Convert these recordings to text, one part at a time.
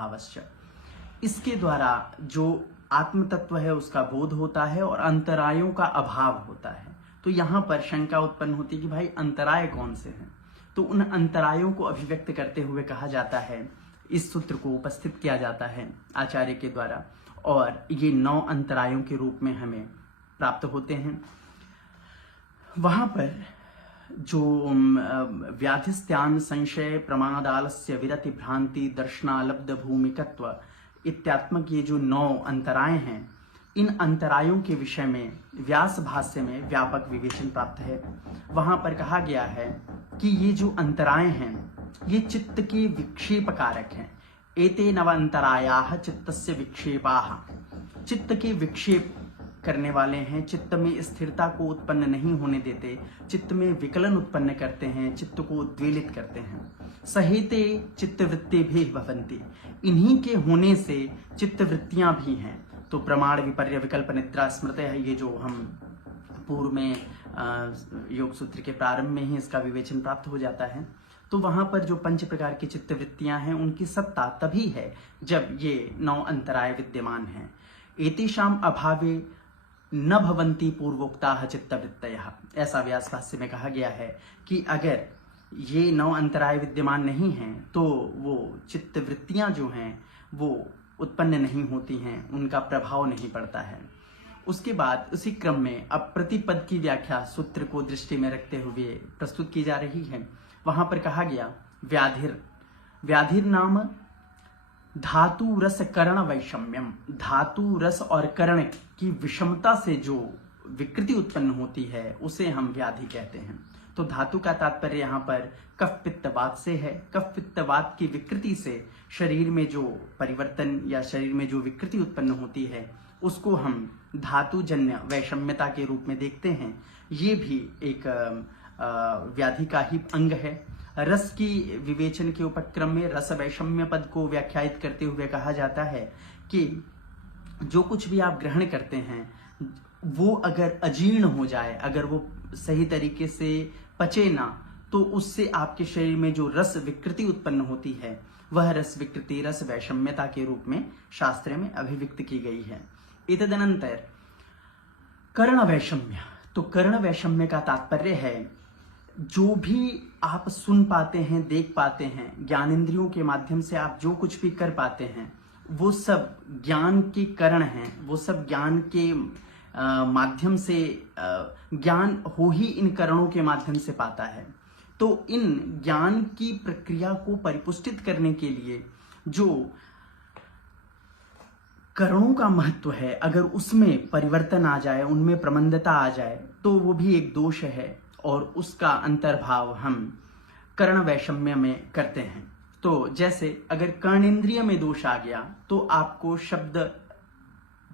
अवश्य। इसके द्वारा जो आत्म तत्व है उसका बोध होता है और अंतरायों का अभाव होता है। तो यहाँ पर शंका उत्पन्न होती है कि भाई अंतराय कौन से हैं। तो उन अंतरायों को अभिव्यक्त करते हुए कहा जाता है, इस सूत्र को उपस्थित किया जाता है आचार्य के द्वारा, और ये 9 अंतरायों के रूप में हमें प्राप्त होते हैं। वहां पर जो व्याधिस्त्यान संशय प्रमादालस्य विरति भ्रांति दर्शनालब्ध भूमिकत्व इत्यात्मक ये जो 9 अंतराय हैं, इन अंतरायों के विषय में व्यास भाष्य में व्यापक विवेचन प्राप्त है। वहां पर कहा गया है कि ये जो अंतराय हैं ये चित्त के विक्षेप कारक हैं। एते नव अंतरायाः चित्तस्य विक्षेपाः, चित्त के विक्षेप करने वाले हैं, चित्त में स्थिरता को उत्पन्न नहीं होने देते, चित्त में विकलन उत्पन्न करते हैं, चित्त को उद्वेलित करते हैं। सहेते चित्तवृत्ति भी भवन्ति, इन्हीं के होने से चित्तवृत्तियां भी हैं। तो प्रमाण विपर्य विकल्प निद्रा स्मृति है, ये जो हम पूर्व में योग सूत्र के प्रारंभ में ही इसका विवेचन प्राप्त हो जाता है। तो वहां पर जो 5 प्रकार की चित्तवृत्तियां हैं उनकी सत्ता तभी है जब ये 9 अंतराय विद्यमान हैं। एतेषाम अभावे न भवन्ति पूर्वोक्ताः चित्तवृत्तयः, ऐसा व्यास भाष्य में कहा गया है कि अगर ये 9 अंतराय विद्यमान नहीं हैं तो वो चित्तवृत्तियां जो हैं वो उत्पन्न नहीं होती हैं, उनका प्रभाव नहीं पड़ता है। उसके बाद उसी क्रम में अब प्रतिपद की व्याख्या सूत्र को दृष्टि में रखते हुए प्रस्तुत की जा रही है। वहां पर कहा गया व्याधिर नाम धातु रस कर्ण वैषम्यम, धातु रस और कर्ण की विषमता से जो विकृति उत्पन्न होती है उसे हम व्याधि कहते हैं। तो धातु का तात्पर्य यहाँ पर कफ पित्त वात से है। कफ पित्त वात की विकृति से शरीर में जो परिवर्तन या शरीर में जो विकृति उत्पन्न होती है उसको हम धातुजन्य वैषम्यता के रूप में देखते हैं। ये भी एक व्याधि का ही अंग है। रस की विवेचन के उपक्रम में रस वैषम्य पद को व्याख्यायित करते हुए कहा जाता है कि जो कुछ भी आप ग्रहण करते हैं वो अगर अजीर्ण हो जाए, अगर वो सही तरीके से पचे ना, तो उससे आपके शरीर में जो रस विकृति उत्पन्न होती है वह रस विकृति रस वैषम्यता के रूप में शास्त्र में अभिव्यक्त की गई है। इतदनंतर कर्ण वैषम्य, तो कर्ण वैषम्य का तात्पर्य है जो भी आप सुन पाते हैं, देख पाते हैं, ज्ञानेंद्रियों के माध्यम से आप जो कुछ भी कर पाते हैं वो सब ज्ञान के कर्ण हैं, वो सब ज्ञान के माध्यम से ज्ञान हो ही इन करणों के माध्यम से पाता है। तो इन ज्ञान की प्रक्रिया को परिपुष्टित करने के लिए जो करणों का महत्व है, अगर उसमें परिवर्तन आ जाए, उनमें प्रमंदता आ जाए तो वो भी एक दोष है और उसका अंतर्भाव हम कर्ण वैषम्य में करते हैं। तो जैसे अगर कर्णेंद्रिय में दोष आ गया तो आपको शब्द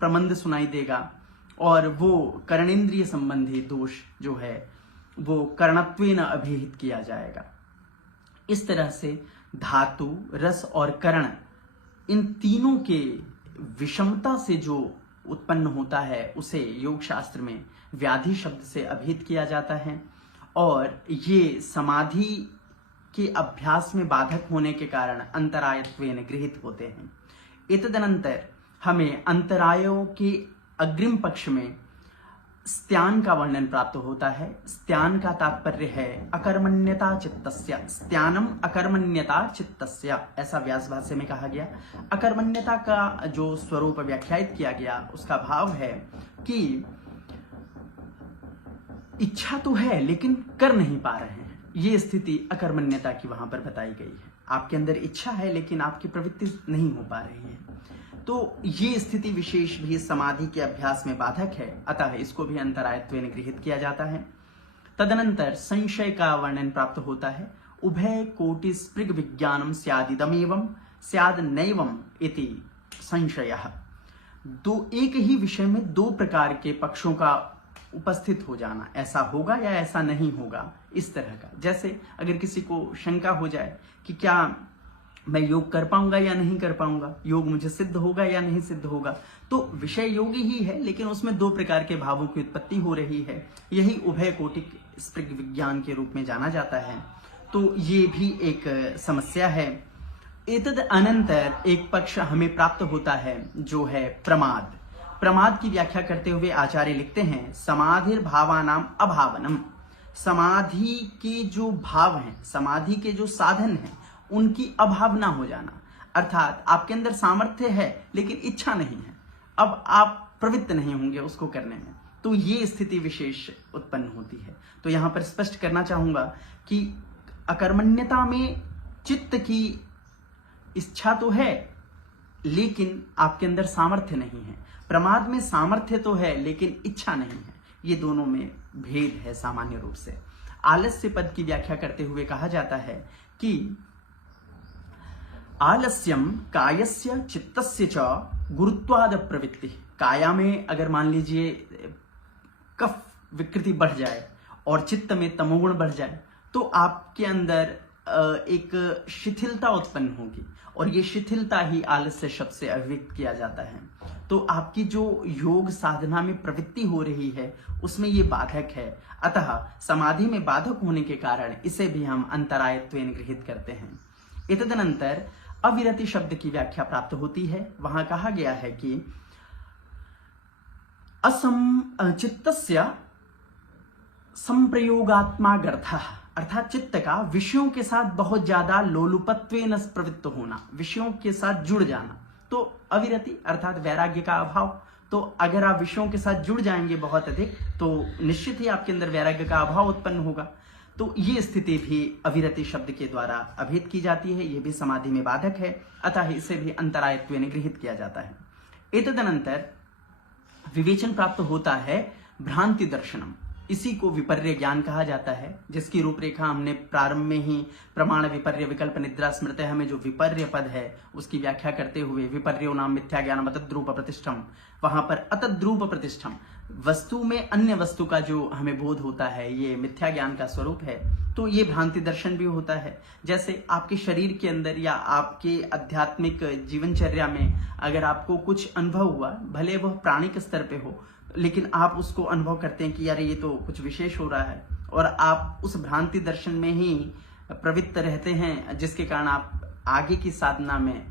प्रमंद सुनाई देगा और वो कर्णेंद्रिय संबंधी दोष जो है वो कर्णत्वेन अभिहित किया जाएगा। इस तरह से धातु रस और कर्ण, इन तीनों के विषमता से जो उत्पन्न होता है उसे योग शास्त्र में व्याधि शब्द से अभिहित किया जाता है और ये समाधि के अभ्यास में बाधक होने के कारण अंतरायत्वेन गृहीत होते हैं। इतदनंतर हमें अंतरायों के अग्रिम पक्ष में स्त्यान का वर्णन प्राप्त होता है। स्त्यान का तात्पर्य है अकर्मण्यता चित्तस्य, स्त्यानम अकर्मण्यता चित्तस्य, ऐसा व्यास भाष्य में कहा गया। अकर्मण्यता का जो स्वरूप व्याख्यायित किया गया उसका भाव है कि इच्छा तो है लेकिन कर नहीं पा रहे हैं, ये स्थिति अकर्मण्यता की वहां पर बताई गई है। आपके अंदर इच्छा है लेकिन आपकी प्रवृत्ति नहीं हो पा रही है, तो ये स्थिति विशेष भी समाधि के अभ्यास में बाधक है, अतः इसको भी अंतरायत्वेन गृहीत किया जाता है। तदनंतर संशय का वर्णन प्राप्त होता है। उभय कोटि स्पृग विज्ञानम स्यादिदमेवं स्याद नैवम इति संशयः, दो एक ही विषय में दो प्रकार के पक्षों का उपस्थित हो जाना, ऐसा होगा या ऐसा नहीं होगा, इस तरह का। जैसे अगर किसी को शंका हो जाए कि क्या मैं योग कर पाऊंगा या नहीं कर पाऊंगा, योग मुझे सिद्ध होगा या नहीं सिद्ध होगा, तो विषय योगी ही है लेकिन उसमें दो प्रकार के भावों की उत्पत्ति हो रही है, यही उभय कोटिक स्पृग विज्ञान के रूप में जाना जाता है। तो ये भी एक समस्या है। एतद अनंतर एक पक्ष हमें प्राप्त होता है जो है प्रमाद। प्रमाद की व्याख्या करते हुए आचार्य लिखते हैं समाधिर भावानाम अभावनम। समाधि के जो भाव हैं, समाधि के जो साधन हैं, उनकी अभाव ना हो जाना, अर्थात आपके अंदर सामर्थ्य है लेकिन इच्छा नहीं है, अब आप प्रवृत्त नहीं होंगे उसको करने में, तो ये स्थिति विशेष उत्पन्न होती है। तो यहां पर स्पष्ट करना चाहूंगा कि अकर्मण्यता में चित्त की इच्छा तो है लेकिन आपके अंदर सामर्थ्य नहीं है। प्रमाद में सामर्थ्य तो है लेकिन इच्छा नहीं है। ये दोनों में भेद है सामान्य रूप से। आलस्य पद की व्याख्या करते हुए कहा जाता है कि आलस्यम कायस्य चित्तस्य च गुरुत्वाद प्रवृत्ति। काया में अगर मान लीजिए कफ विकृति बढ़ जाए और चित्त में तमोगुण बढ़ जाए तो आपके अंदर एक शिथिलता उत्पन्न होगी और ये शिथिलता ही आलस्य शब्द से अभिव्यक्त किया जाता है। तो आपकी जो योग साधना में प्रवृत्ति हो रही है उसमें ये बाधक है। अतः समाधि में बाधक होने के कारण इसे भी हम अंतरायत्वेन गृहीत करते हैं। इतदनंतर अविरति शब्द की व्याख्या प्राप्त होती है। वहां कहा गया है कि चित्तस्य संप्रयोगात्मा गर्थ, अर्थात चित्त का विषयों के साथ बहुत ज्यादा लोलुपत्वेन प्रवृत्त होना, विषयों के साथ जुड़ जाना। तो अविरति अर्थात वैराग्य का अभाव। तो अगर आप विषयों के साथ जुड़ जाएंगे बहुत अधिक तो निश्चित ही आपके अंदर वैराग्य का अभाव उत्पन्न होगा। तो ये स्थिति भी अविरति शब्द के द्वारा अभिहित की जाती है। ये भी समाधि में बाधक है, अतः इसे भी अंतरायत्वेन गृहीत किया जाता है। एतदनंतर विवेचन प्राप्त होता है भ्रांति दर्शनम। इसी को विपर्य ज्ञान कहा जाता है, जिसकी रूपरेखा हमने प्रारंभ में ही प्रमाण विपर्य विकल्प निद्रा स्मृत हमें जो विपर्य पद है उसकी व्याख्या करते हुए विपर्यो नाम मिथ्या ज्ञानम अतद्रूप प्रतिष्ठम, वहां पर अतद्रूप प्रतिष्ठम वस्तु में अन्य वस्तु का जो हमें बोध होता है ये मिथ्या ज्ञान का स्वरूप है। तो ये भ्रांति दर्शन भी होता है। जैसे आपके शरीर के अंदर या आपके आध्यात्मिक जीवनचर्या में अगर आपको कुछ अनुभव हुआ, भले वह प्राणिक स्तर पे हो, लेकिन आप उसको अनुभव करते हैं कि यार ये तो कुछ विशेष हो रहा है और आप उस भ्रांति दर्शन में ही प्रवृत्त रहते हैं, जिसके कारण आप आगे की साधना में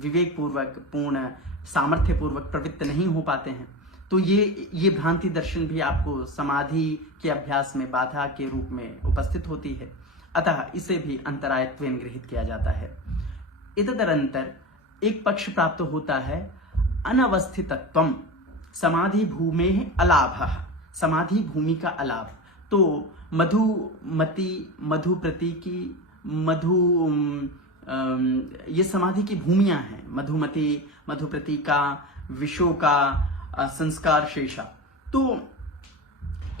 विवेक पूर्वक पूर्ण सामर्थ्य पूर्वक प्रवृत्त नहीं हो पाते हैं। तो ये भ्रांति दर्शन भी आपको समाधि के अभ्यास में बाधा के रूप में उपस्थित होती है, अतः इसे भी अंतरायत्वेन गृहीत किया जाता है। इतदनंतर एक पक्ष प्राप्त होता है अनवस्थितत्वम, समाधि भूमे अलाभ, समाधि भूमि का अलाभ। तो मधुमति, मधुप्रतीकी, ये समाधि की भूमियां हैं। मधुमति, मधुप्रतीका, विशोका, संस्कार शेषा। तो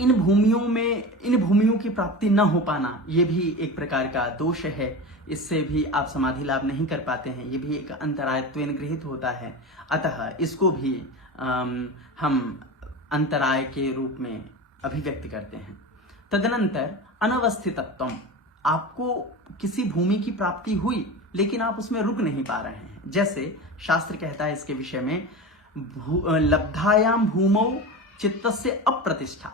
इन भूमियों की प्राप्ति न हो पाना ये भी एक प्रकार का दोष है। इससे भी आप समाधि लाभ नहीं कर पाते हैं, ये भी एक अंतरायत्वेन गृहीत होता है। अतः इसको भी हम अंतराय के रूप में अभिव्यक्त करते हैं। तदनंतर अनवस्थितत्वम, आपको किसी भूमि की प्राप्ति हुई लेकिन आप उसमें रुक नहीं पा रहे हैं। जैसे शास्त्र कहता है इसके विषय में लब्धायाम भूमौ चित्तस्य अप्रतिष्ठा,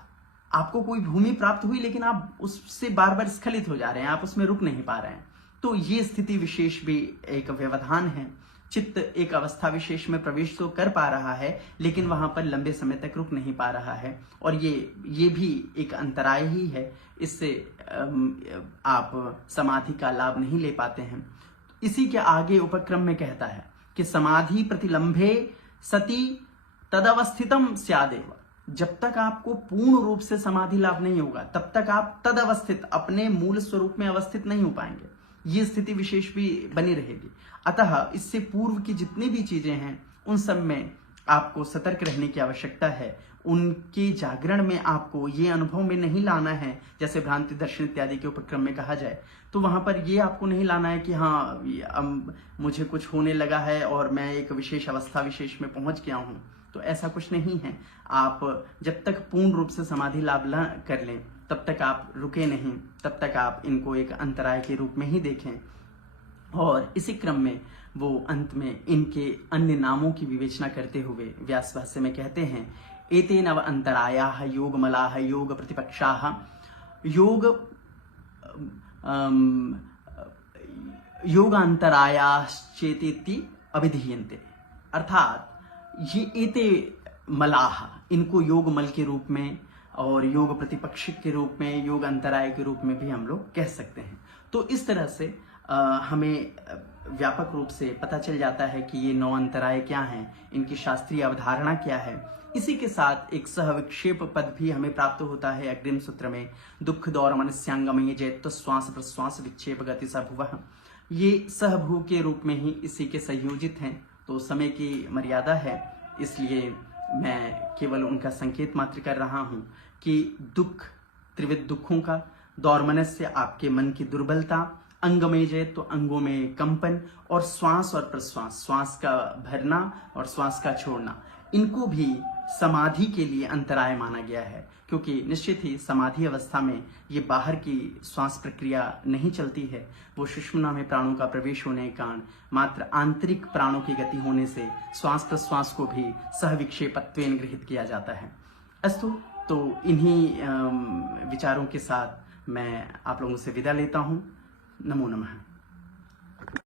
आपको कोई भूमि प्राप्त हुई लेकिन आप उससे बार बार स्खलित हो जा रहे हैं, आप उसमें रुक नहीं पा रहे हैं। तो ये स्थिति विशेष भी एक व्यवधान है। चित्त एक अवस्था विशेष में प्रवेश तो कर पा रहा है लेकिन वहां पर लंबे समय तक रुक नहीं पा रहा है, और ये भी एक अंतराय ही है। इससे आप समाधि का लाभ नहीं ले पाते हैं। इसी के आगे उपक्रम में कहता है कि समाधि प्रतिलंभे सती तदवस्थितम स्यादेव, जब तक आपको पूर्ण रूप से समाधि लाभ नहीं होगा तब तक आप तदवस्थित, अपने मूल स्वरूप में अवस्थित नहीं हो पाएंगे। ये स्थिति विशेष भी बनी रहेगी। अतः इससे पूर्व की जितनी भी चीजें हैं उन सब में आपको सतर्क रहने की आवश्यकता है। उनके जागरण में आपको ये अनुभव में नहीं लाना है, जैसे भ्रांति दर्शन इत्यादि के उपक्रम में कहा जाए, तो वहां पर ये आपको नहीं लाना है कि हाँ अब मुझे कुछ होने लगा है और मैं एक विशेष अवस्था विशेष में पहुंच गया हूं। तो ऐसा कुछ नहीं है। आप जब तक पूर्ण रूप से समाधि लाभ न कर लें तब तक आप रुके नहीं, तब तक आप इनको एक अंतराय के रूप में ही देखें। और इसी क्रम में वो अंत में इनके अन्य नामों की विवेचना करते हुए व्यास भाष्य में कहते हैं एते नव अंतरायाः योगमलाः योग प्रतिपक्षाः। योगांतरायाश्चेतेति अभिधीयन्ते, अर्थात ये एते मलाह, इनको योग मल के रूप में और योग प्रतिपक्षिक के रूप में, योग अंतराय के रूप में भी हम लोग कह सकते हैं। तो इस तरह से हमें व्यापक रूप से पता चल जाता है कि ये 9 अंतराय क्या हैं, इनकी शास्त्रीय अवधारणा क्या है। इसी के साथ एक सहविक्षेप पद भी हमें प्राप्त होता है अग्रिम सूत्र में, दुख दौर मनस्यांगमय जैत्व श्वास प्रश्वास विक्षेप गति सभुवः। ये सहभू के रूप में ही इसी के संयोजित हैं, तो समय की मर्यादा है, इसलिए मैं केवल उनका संकेत मात्र कर रहा हूं कि दुख, त्रिविध दुखों का, दौर्मनस्य आपके मन की दुर्बलता, अंगमय जय तो अंगों में कंपन, और श्वास और प्रश्वास, श्वास का भरना और श्वास का छोड़ना, इनको भी समाधि के लिए अंतराय माना गया है, क्योंकि निश्चित ही समाधि अवस्था में ये बाहर की श्वास प्रक्रिया नहीं चलती है, वो सुषुम्ना में प्राणों का प्रवेश होने के कारण मात्र आंतरिक प्राणों की गति होने से श्वास प्रश्वास को भी सहविक्षेपत्वेन गृहीत किया जाता है। अस्तु, तो इन्हीं विचारों के साथ मैं आप लोगों से विदा लेता हूँ। नमो नमः।